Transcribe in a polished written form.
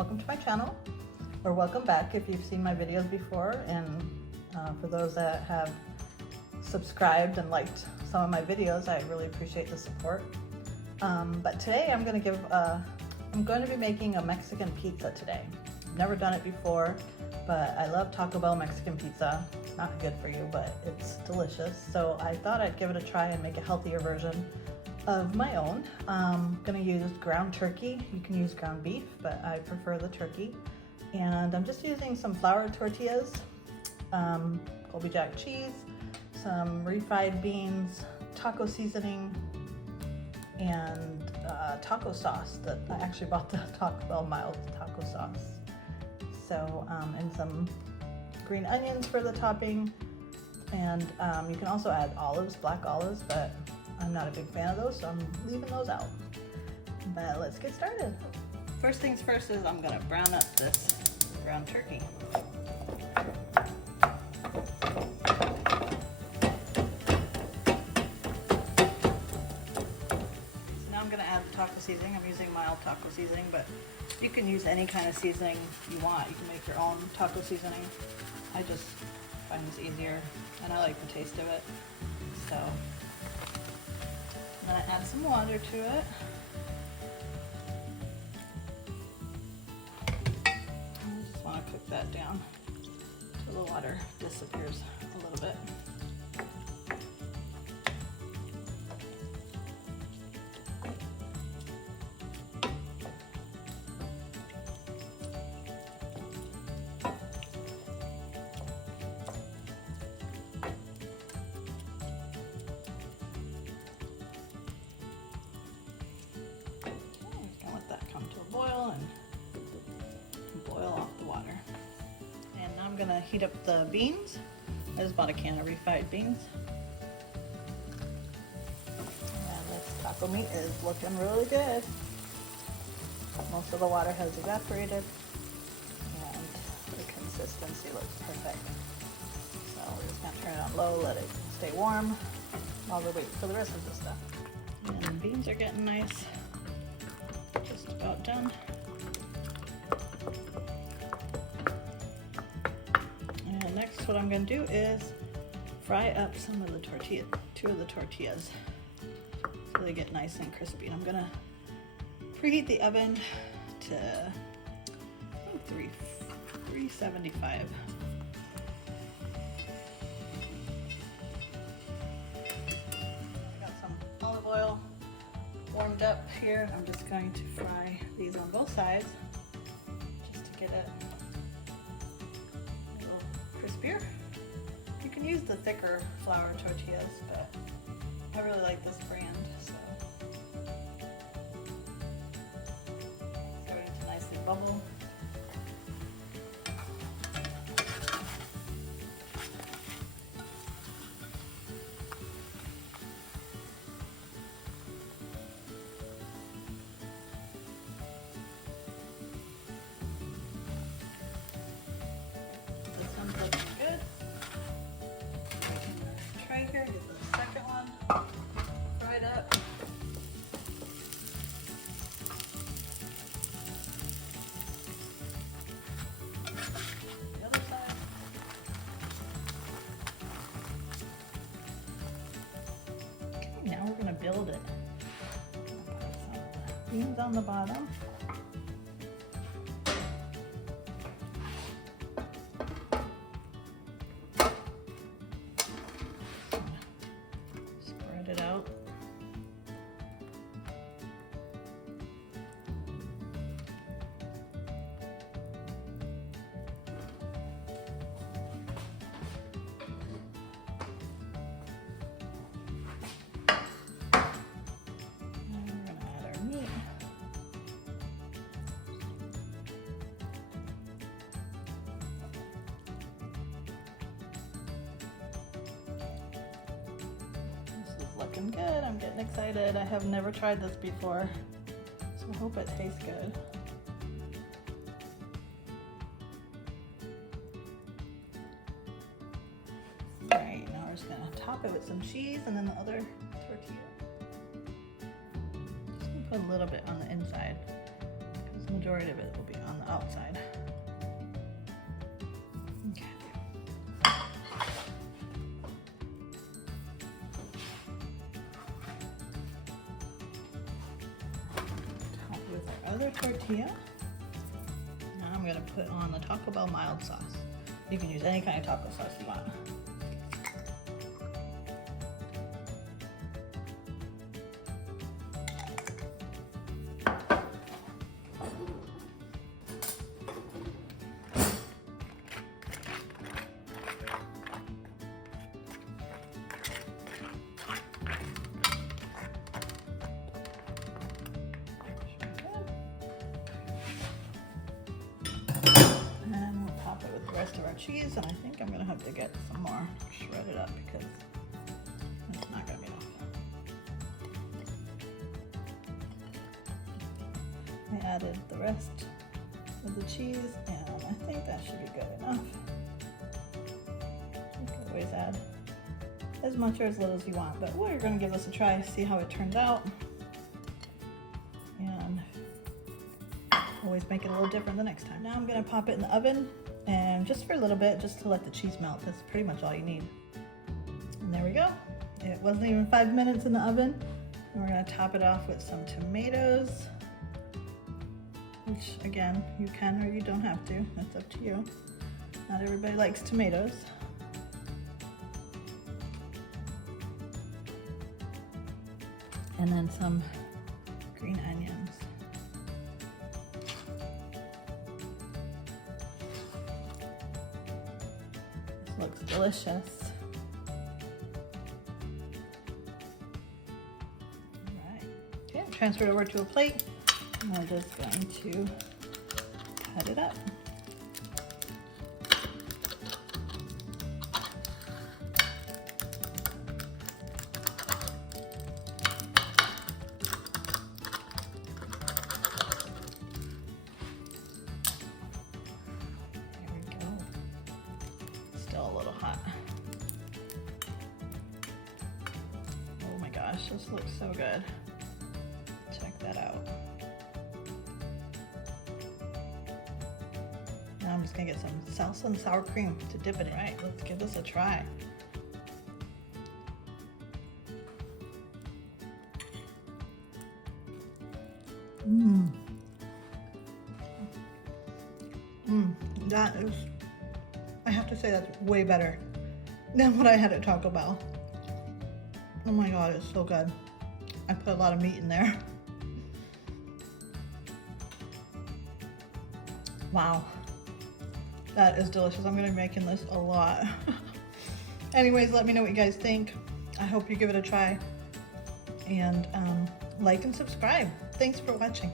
welcome to my channel, or welcome back if you've seen my videos before, and for those that have subscribed and liked some of my videos, I really appreciate the support. But today I'm going to be making a Mexican pizza today. I've never done it before, but I love Taco Bell Mexican pizza. It's not good for you, but it's delicious. So I thought I'd give it a try and make a healthier version of my own. I'm going to use ground turkey. You can use ground beef, but I prefer the turkey. And I'm just using some flour tortillas, Colby Jack cheese, some refried beans, taco seasoning, and taco sauce that I actually bought the Taco Bell mild taco sauce. So, and some green onions for the topping. And you can also add olives, black olives, but I'm not a big fan of those, so I'm leaving those out. But let's get started. First things first is I'm gonna brown up this ground turkey. I'm going to add the taco seasoning. I'm using mild taco seasoning, but you can use any kind of seasoning you want. You can make your own taco seasoning. I just find this easier, and I like the taste of it. So I'm going to add some water to it. I just want to cook that down till the water disappears a little bit. Boil and boil off the water. And now I'm gonna heat up the beans. I just bought a can of refried beans. And this taco meat is looking really good. Most of the water has evaporated and the consistency looks perfect. So we're just gonna turn it on low, let it stay warm while we wait for the rest of the stuff. And the beans are getting nice. Just about done. And next what I'm going to do is fry up some of the tortillas, 2 of the tortillas, so they get nice and crispy. And I'm going to preheat the oven to, I think, 375. I got some olive oil warmed up here. I'm just going to fry these on both sides just to get it a little crispier. You can use the thicker flour tortillas, but I really like this brand, so it's starting to nicely bubble. Get the second one fried up. The other side. Okay, now we're going to build it. Put some beans on the bottom. It out. And we're going to add our meat. Looking good. I'm getting excited. I have never tried this before, so I hope it tastes good. Alright, now we're just going to top it with some cheese and then the other tortilla. Just going to put a little bit on the inside because Majority of it will be on the outside. Okay. Top with our other tortilla. Now I'm gonna put on the TacoBell mild sauce. You can use any kind of taco sauce you want. Rest of our cheese, and I think I'm gonna have to get some more shredded up because it's not gonna be enough. I added the rest of the cheese, and I think that should be good enough. You can always add as much or as little as you want, but we're gonna give this a try, see how it turns out, and always make it a little different the next time. Now I'm gonna pop it in the oven. And just for a little bit, just to let the cheese melt. That's pretty much all you need. And there we go. It wasn't even 5 minutes in the oven. And we're gonna top it off with some tomatoes, which again, you can or you don't have to. That's up to you. Not everybody likes tomatoes. And then some green onions. Looks delicious. All right. Okay, transfer it over to a plate. And we're just going to cut it up. Still a little hot. Oh my gosh, this looks so good. Check that out. Now I'm just gonna get some salsa and sour cream to dip it in. All right, let's give this a try. That is, I have to say that's way better than what I had at Taco Bell. Oh my god, it's so good. I put a lot of meat in there. Wow. That is delicious. I'm gonna be making this a lot. Anyways, let me know what you guys think. I hope you give it a try. And like and subscribe. Thanks for watching.